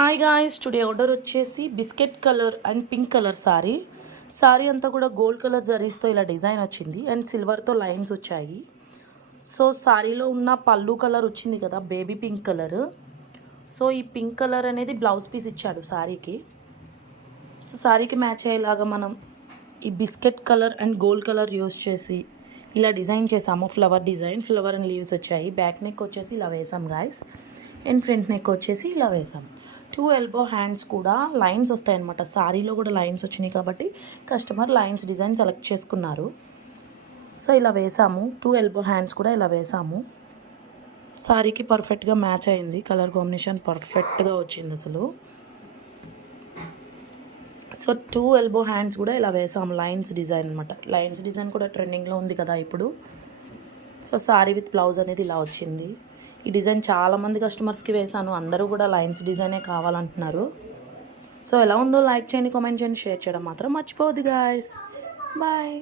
Hi guys, today order వచ్చేసి biscuit colour and pink colour sorry అంతా కూడా gold colour జరీస్తో ఇలా డిజైన్ వచ్చింది అండ్ సిల్వర్తో లైన్స్ వచ్చాయి. సో సారీలో ఉన్న పళ్ళు కలర్ వచ్చింది కదా, బేబీ పింక్ కలర్. సో ఈ పింక్ కలర్ అనేది బ్లౌజ్ పీస్ ఇచ్చాడు సారీకి. సో సారీకి మ్యాచ్ అయ్యేలాగా మనం ఈ biscuit colour and gold colour use చేసి ఇలా డిజైన్ చేసాము. ఫ్లవర్ అండ్ లీవ్స్ వచ్చాయి. బ్యాక్ నెక్ వచ్చేసి ఇలా వేసాం గాయస్, అండ్ ఫ్రంట్ నెక్ వచ్చేసి ఇలా వేసాం. 2 ఎల్బో హ్యాండ్స్ కూడా లైన్స్ వస్తాయి అన్నమాట. సారీలో కూడా లైన్స్ వచ్చినాయి కాబట్టి కస్టమర్ లైన్స్ డిజైన్ సెలెక్ట్ చేసుకున్నారు. సో ఇలా వేసాము. 2 ఎల్బో హ్యాండ్స్ కూడా ఇలా వేసాము. సారీకి పర్ఫెక్ట్గా మ్యాచ్ అయింది. కలర్ కాంబినేషన్ పర్ఫెక్ట్గా వచ్చింది అసలు. సో 2 ఎల్బో హ్యాండ్స్ కూడా ఇలా వేసాము. లైన్స్ డిజైన్ అనమాట. లైన్స్ డిజైన్ కూడా ట్రెండింగ్లో ఉంది కదా ఇప్పుడు. సో సారీ విత్ బ్లౌజ్ అనేది ఇలా వచ్చింది. ఈ డిజైన్ చాలామంది కస్టమర్స్కి వేసాను. అందరూ కూడా లైన్స్ డిజైనే కావాలంటున్నారు. సో ఎలా ఉందో లైక్ చేయండి, కామెంట్ చేయండి, షేర్ చేయడం మాత్రం మర్చిపోవద్దు గాయస్. బాయ్.